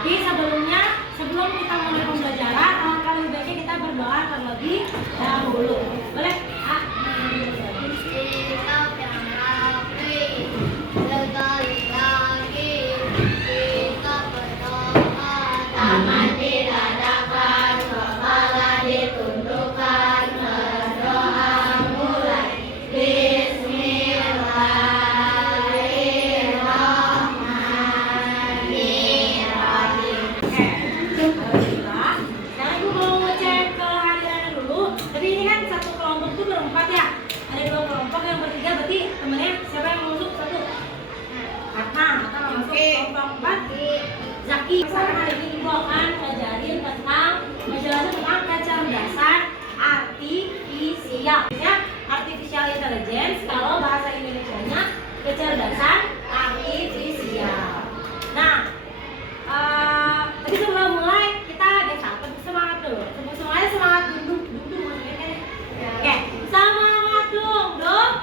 Tapi sebelum kita mulai pembelajaran, alangkah lebih baiknya kita berdoa terlebih dahulu. Boleh? Zaki, sekarang hari ini Ibu akan ngajarin tentang menjelaskan tentang kecerdasan artifisial. Ya, artificial intelligence, kalau bahasa Indonesianya kecerdasan artifisial. Nah, tapi sebelum mulai kita biasa semangat dulu. Sebelum mulai semangat duduk maksudnya kan. Oke, semangat dong. Dang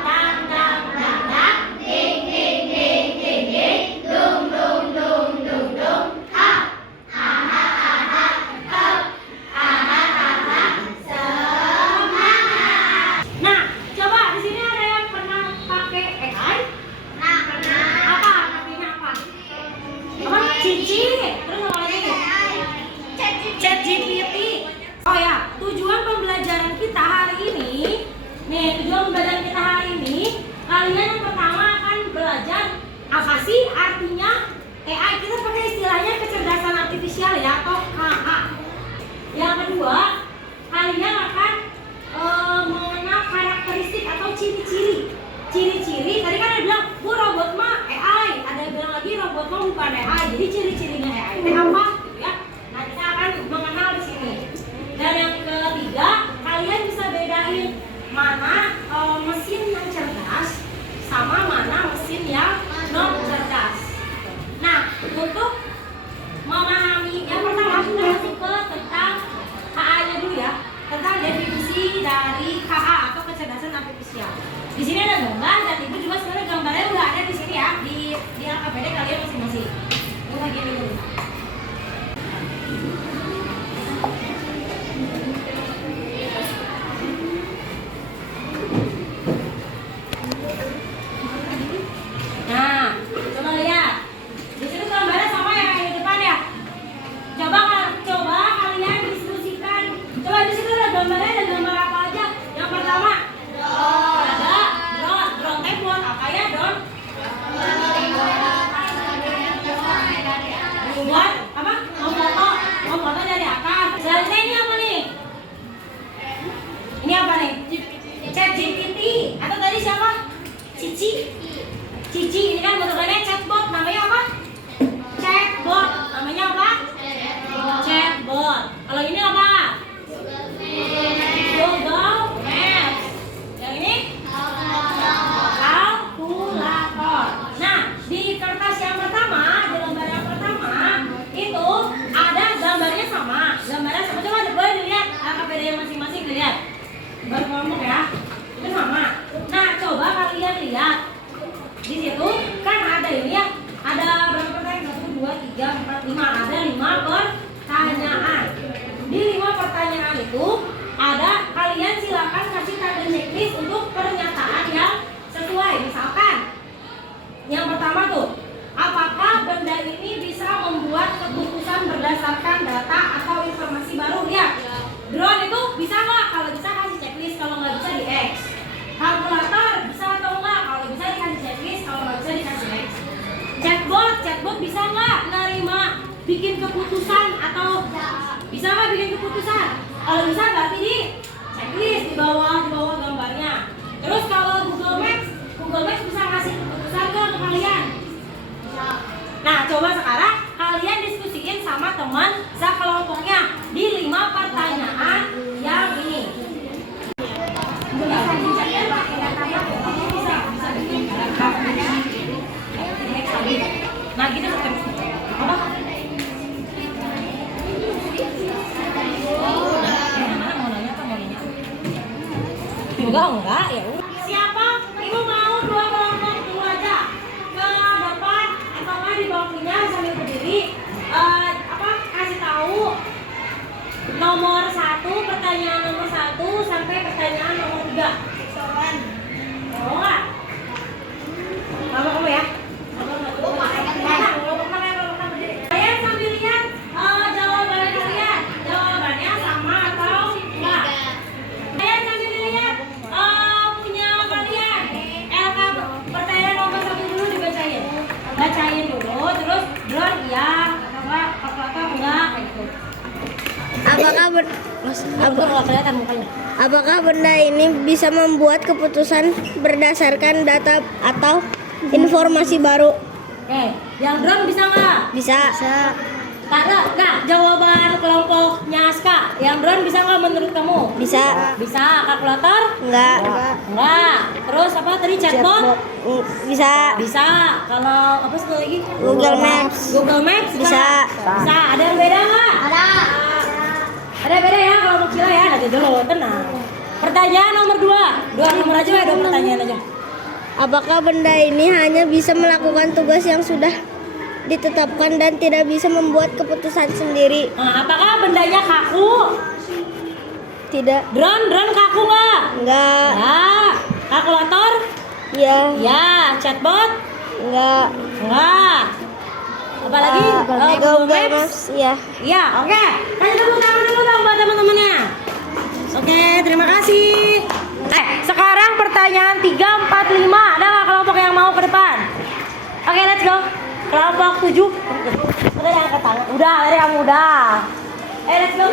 dang dang dang dang. Ding ding ding ding ding. Dung dung dung dung dung. Ha ha ha ha ha. Ha ha ha ha. Semangat. Nah, coba di sini ada yang pernah pakai AI? Nah, pernah. Apa? Artinya apa? Apa? Cici. Terus apa lagi? ChatGPT. Oh ya, tujuan pembelajaran kita hari ini. Nih, tujuan pembelajaran kita hari ini, kalian yang pertama akan belajar apa sih artinya AI. Kita pakai istilahnya kecerdasan artifisial ya, atau KA. Yang kedua, kalian akan mengenal karakteristik atau ciri-ciri. Ciri-ciri, tadi kan ada bilang, bu robot mah AI. Ada yang bilang lagi robot mah bukan AI. Jadi ciri-cirinya AI itu apa? Gitu ya. Nah, kita akan mengenal di sini. Dan yang ketiga, kalian bisa bedain mana mesin yang cerdas sama mana mesin yang non cerdas. Nah, untuk memahami yang pertama kita masuk ke tentang KA-nya dulu ya, tentang definisi dari KA atau kecerdasan artifisial. Di sini ada gambar dan ibu juga sebenarnya gambarnya udah ada di sini ya, di LKPD kalian masing-masing. Ini bagian ini dulu. Nah, coba lihat. Di sini gambarnya sama yang di depan ya. Coba kalian diskusikan. Coba di sini ada gambarnya, ada gambar apa aja? Yang pertama, ada drone. Drone teh buat apa ya, Don? Buat apa? Memfoto dari atas. Selanjutnya ini apa nih? Ini apa nih? ChatGPT atau tadi siapa? Cici, ini kan bentukannya chatbot, namanya apa? Chatbot, namanya apa? Chatbot. Kalau ini apa? Google Maps. Yang ini? Kalkulator. Nah, di kertas yang pertama, di lembar yang pertama itu ada gambarnya sama. Gambarnya sama, coba boleh dilihat LKPD masing-masing dilihat. Berkelompok ya. Itu sama. Nah, coba kalian lihat. Di situ kan ada ini ya, ada berapa pertanyaan? 1, 2, 3, 4, 5. Ada 5 pertanyaan. Di 5 pertanyaan itu ada, kalian silakan kasih tanda checklist untuk pernyataan yang sesuai. Misalkan yang pertama tuh, apakah benda ini bisa membuat keputusan berdasarkan data atau informasi baru? Ya, drone itu bisa nggak? Kalau bisa kasih checklist, kalau nggak bisa di X. Kalkulator bisa atau enggak? Kalau bisa dikasih checklist, kalau nggak bisa dikasih X. Chatbot bisa nggak nerima bikin keputusan atau bisa nggak bikin keputusan? Kalau bisa berarti di checklist di bawah gambarnya. Terus kalau Google Maps bisa ngasih keputusan ke kalian? Nah, coba sekarang kalian diskusiin sama teman sekelompoknya di 5 pertanyaan yang ini. Nah, gitu terus. Apa? Mana mau nanya apa mau nanya? Enggak ya. Siapa? Ibu mau 2 kelompok dulu aja ke depan atau di bangkunya sambil berdiri. Nggak kelihatan mukanya. Apakah benda ini bisa membuat keputusan berdasarkan data atau informasi baru? Yang drone bisa nggak? Bisa. Kak, jawaban kelompoknya Aska. Yang drone bisa nggak menurut kamu? Bisa. Bisa. Kalkulator? Enggak. Terus apa tadi, chatbot? Bisa. Bisa. Kalau apa satu lagi? Google Maps. Google Maps Bisa. Bisa. Ada yang beda nggak? Ada beda ya kalau mau kira ya. Nanti dulu, tenang. Pertanyaan nomor 2. 2 nomor aja ya, 2 pertanyaan aja. Apakah benda ini hanya bisa melakukan tugas yang sudah ditetapkan dan tidak bisa membuat keputusan sendiri? Nah, apakah bendanya kaku? Tidak. Drone kaku nggak? Enggak. Ya. Kalkulator? Ya. Ya. Chatbot? Enggak. Enggak. Apalagi? Google Maps. Ya. Iya, oke. Kasih tepuk tangan dulu dong buat teman-temannya. Oke, terima kasih. Sekarang pertanyaan 3, 4, 5. Ada nggak kelompok yang mau ke depan? Oke, let's go. Kelompok 7. Udah yang angkat tangan. Udah, dari kamu udah. Let's go.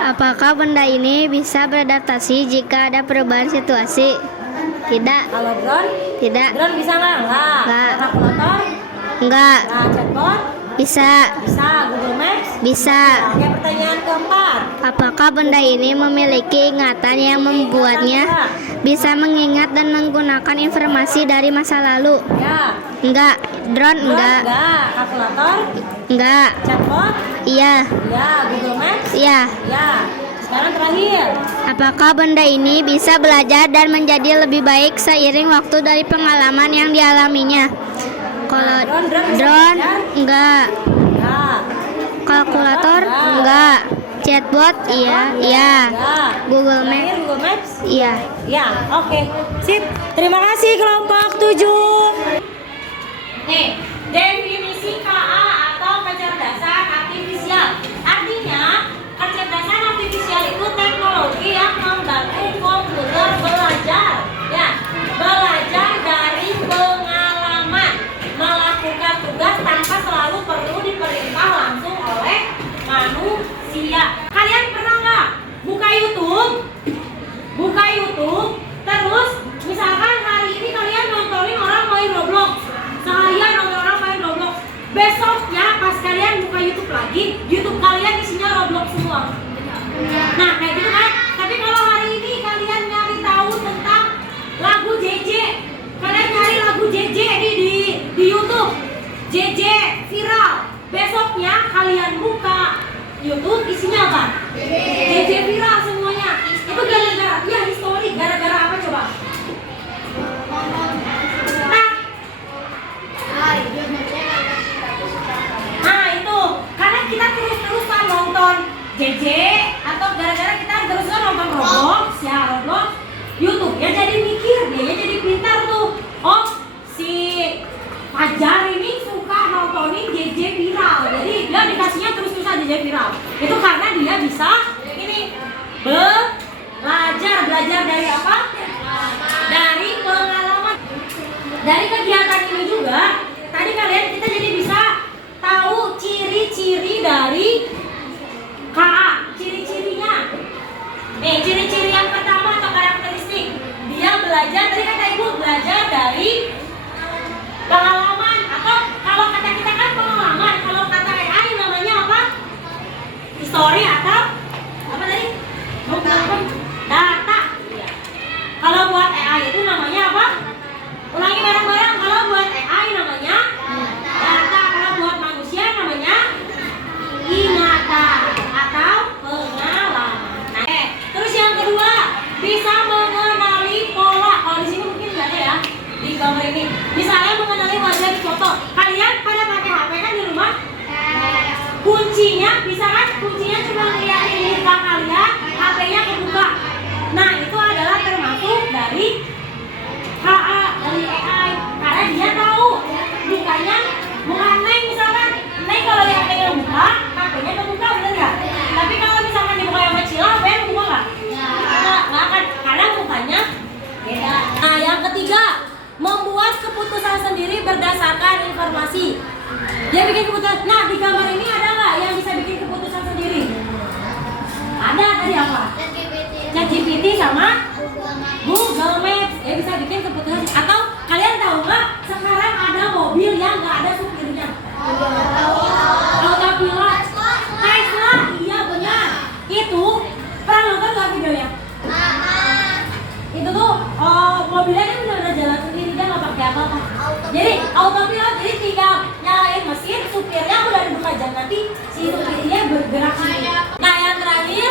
Apakah benda ini bisa beradaptasi jika ada perubahan situasi? Tidak. Kalau drone? Tidak. Drone bisa nggak? Enggak. Kalkulator? Enggak. Nah, chatbot? Bisa. Bisa. Google Maps? Bisa. Oke, pertanyaan keempat. Apakah benda ini memiliki ingatan yang membuatnya bisa mengingat dan menggunakan informasi dari masa lalu? Ya. Enggak. Drone enggak. Enggak. Kalkulator? Enggak. Chatbot? Iya. Ya. Google Maps? Iya. Ya. Sekarang terakhir. Apakah benda ini bisa belajar dan menjadi lebih baik seiring waktu dari pengalaman yang dialaminya? Kalau drone enggak. Ya. Kalkulator enggak. Chatbot iya. Iya. Google Maps Terakhir Google Maps? iya. Ya, oke. Sip. Terima kasih kelompok 7. Nih, definisi KA atau kecerdasan artifisial. Artinya, kecerdasan artifisial itu teknologi yang membantu komputer belajar. Ya, belajar dari pengalaman, melakukan tugas tanpa selalu perlu diperintah langsung oleh manusia. Kalian pernah nggak buka YouTube, terus misalkan hari ini kalian nontonin orang main Roblox, seharian nonton orang main Roblox, besoknya pas kalian buka YouTube lagi, YouTube kalian isinya Roblox semua. Nah kayak gitu kan. Tapi kalau hari ini kalian nyari tahu tentang lagu JJ, kalian nyari lagu JJ di YouTube, JJ viral. Besoknya kalian buka YouTube isinya apa? JJ viral semuanya. Itu gara-gara dia historik. Gara-gara apa coba? Nah itu karena kita terus-terusan nonton JJ atau gara-gara kita terus-terusan nonton Roblox, ya Roblox, YouTube ya jadi mikir, dia jadi pintar tuh. Oh si Fajar ini suka nontonin JJ viral, jadi dia dikasihnya terus-terusan JJ viral. Itu karena dia bisa ini belajar dari apa? Dari pengalaman. Dari kegiatan ini juga, tadi kita jadi bisa tahu ciri-ciri dari KA, ciri-cirinya. Nih, ciri-ciri yang pertama atau karakteristik, dia belajar, tadi kata ibu belajar dari pengalaman, atau kalau kata kita kan pengalaman, kalau kata AI namanya apa? History atau apa tadi? Data. Kalau buat AI itu namanya apa? Ulangi bareng-bareng. Kalau buat AI namanya data. Kalau buat manusia namanya ingatan atau pengalaman. Nah, terus yang kedua, bisa mengenali pola. Kalau di sini mungkin nggak ada ya di gambar ini. Misalnya mengenali wajah di foto. Kalian pada pakai HP kan di rumah? Kuncinya, bisa kan? Kuncinya cuma ngeliatin muka kalian, HP-nya kebuka. Nah, itu adalah termasuk dari KA, dari AI. Karena dia tahu mukanya bukan Neng misalkan. Neng kalau yang HP-nya buka, HP-nya kebuka, bener nggak? Tapi kalau misalkan dibuka yang kecil, HP-nya kebuka nggak? Nggak akan, karena mukanya beda. Nah, yang ketiga, membuat keputusan sendiri berdasarkan informasi. Dia bikin keputusan. Nah, di gambar ini ada nggak yang bisa bikin keputusan sendiri? tadi apa? ChatGPT sama Google Maps. Ya bisa bikin keputusan. Atau kalian tahu nggak? Sekarang ada mobil yang nggak ada supirnya. Autopilot. Tesla, iya benar. Itu pernah nonton nggak videonya? Itu tuh mobilnya kan udah jalan sendiri, dia nggak pakai apa-apa. Jadi autopilot, jadi tinggal nyalain mesin, supirnya udah duduk aja, nanti si supirnya bergerak sendiri. Nah yang terakhir,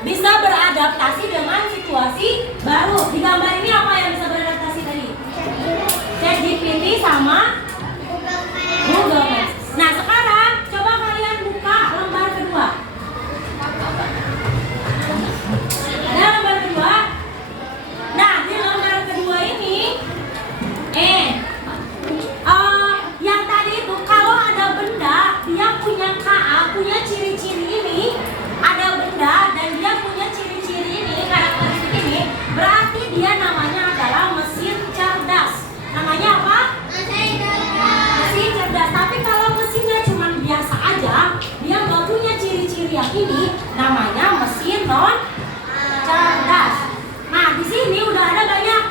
bisa beradaptasi dengan situasi baru. Di gambar ini apa yang bisa beradaptasi tadi? ChatGPT sama Google Maps. Nah sekarang coba kalian buka lembar kedua. Ada lembar kedua. Nah di lembar kedua ini yang tadi itu kalau ada benda dia punya KA, punya ciri-ciri ini, ada benda dan dia punya ciri-ciri ini, karakteristik ini, berarti dia namanya adalah mesin cerdas. Namanya apa? Mesin cerdas. Tapi kalau mesinnya cuma biasa aja, dia nggak punya ciri-ciri yang ini, namanya mesin non cerdas. Nah di sini udah ada banyak,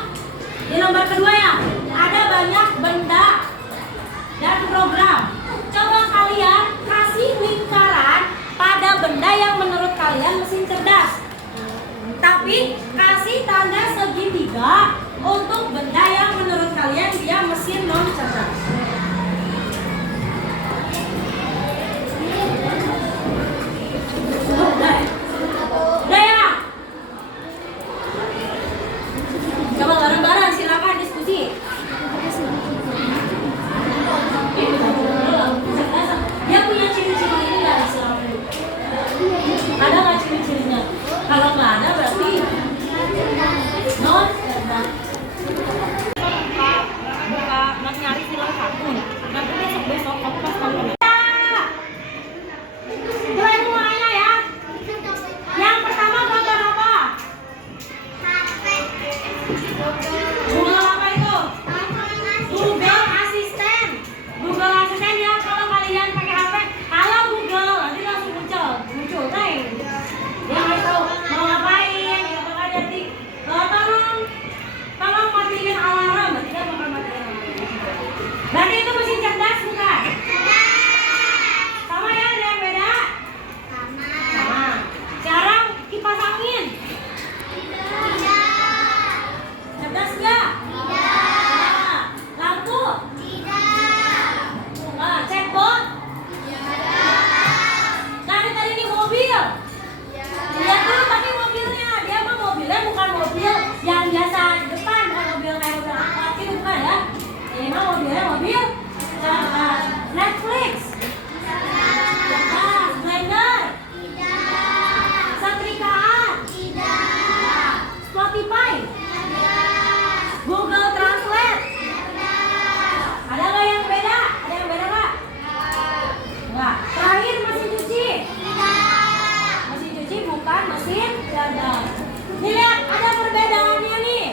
di lembar kedua ya, ada banyak benda dan program. Coba kalian kasih lingkaran pada benda yang menurut kalian mesin cerdas. Tapi kasih tanda segitiga untuk benda yang menurut kalian dia mesin non cerdas. Udah ya? Coba bareng-bareng silakan diskusi. Dia punya ciri-ciri ini nggak? Silakan. Ada nggak ciri-cirinya? Kalau nggak ada berarti non cerdas. Buka nyari silang satu. Nanti besok kamu pas kamu. Mulai mulainya ya. Yang pertama gambar apa? Google apa itu? Google Assistant. Google Assistant ya, kalau kalian pakai HP, halo Google, nanti langsung muncul, nih. Dia ngasih tahu mau ngapain, gitu kan jadi, tolong matiin alarm, berarti dia bakal matiin alarm. Berarti itu mesin cerdas bukan? Sama ya, ada yang beda? Sama. Sekarang kipas angin. Cerdas nggak? Tidak. Lampu? Chatbot? Nah tadi ini mobil. Lihat dulu tadi mobilnya. Dia mah mobilnya bukan mobil yang biasa depan, bukan mobil kayak mobil angkot itu bukan ya. Ini mah mobilnya mobil Netflix. Blender. Setrikaan. Spotify. Google Translate. Ada nggak yang beda? Ada yang beda nggak? Nggak. Terakhir mesin cuci. Mesin cuci bukan mesin cerdas. Nih lihat, ada perbedaannya nih.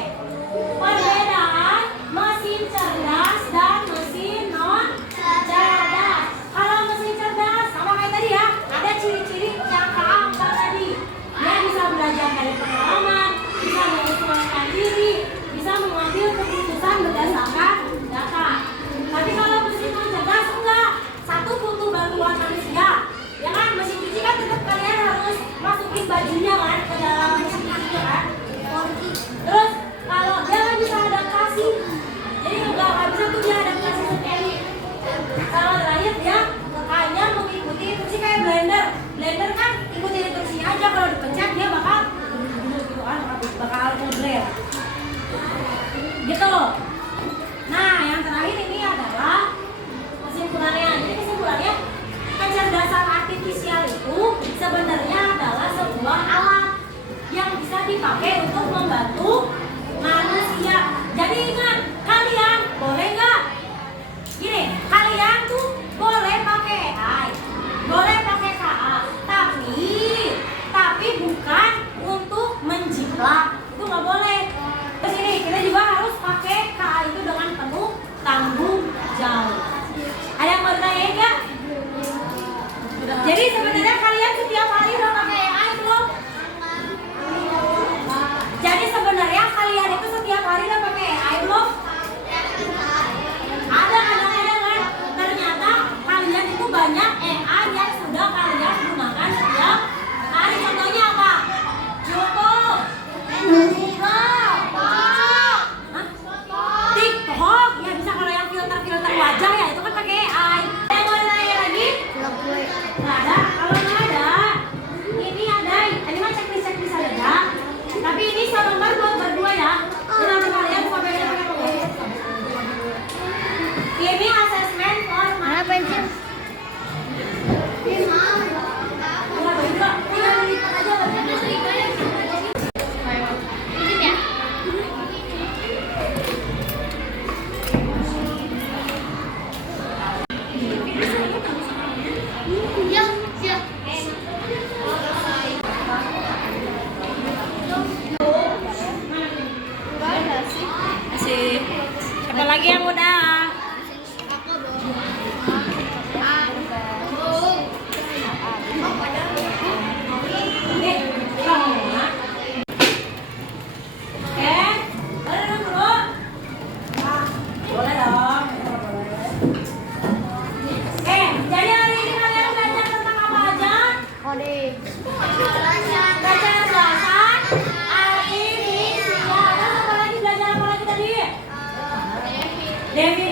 Perbedaan mesin cerdas dan mesin non cerdas. Kalau mesin cerdas sama kayak tadi ya, ada ciri-ciri yang keempat tadi. Dia bisa belajar dari pengalaman, bisa menyesuaikan diri, bisa mengambil keputusan berdasarkan data. Tapi kalau mesin non cerdas enggak, satu butuh bantuan manusia. Ya kan, mesin cuci kan tetap kalian harus masukin bajunya kan ke dalam mesin cucinya kan. Terus kalau dia kan bisa adaptasi, jadi nggak bisa tuh dia adaptasi sendiri. Kalau terakhir dia hanya mengikuti instruksi kayak blender. Blender kan ikutin instruksinya aja, kalau dipencet dia bakal bakal nge-blend. Gitu. Nah, yang terakhir ini adalah kesimpulannya. Jadi kesimpulannya, kecerdasan artifisial itu sebenarnya adalah sebuah alat yang bisa dipakai untuk membantu manusia. Jadi ingat, kalian boleh nggak? Gini, kalian tuh boleh pakai AI, boleh pakai KA, tapi bukan untuk menjiplak, itu nggak boleh. Terus ini kita juga harus pakai KA Siapa lagi yang udah? Boleh dong. Jadi hari ini kalian belajar tentang apa aja? Baca jelasan, arti, misi. Apa lagi belajar apa lagi tadi? Definisi.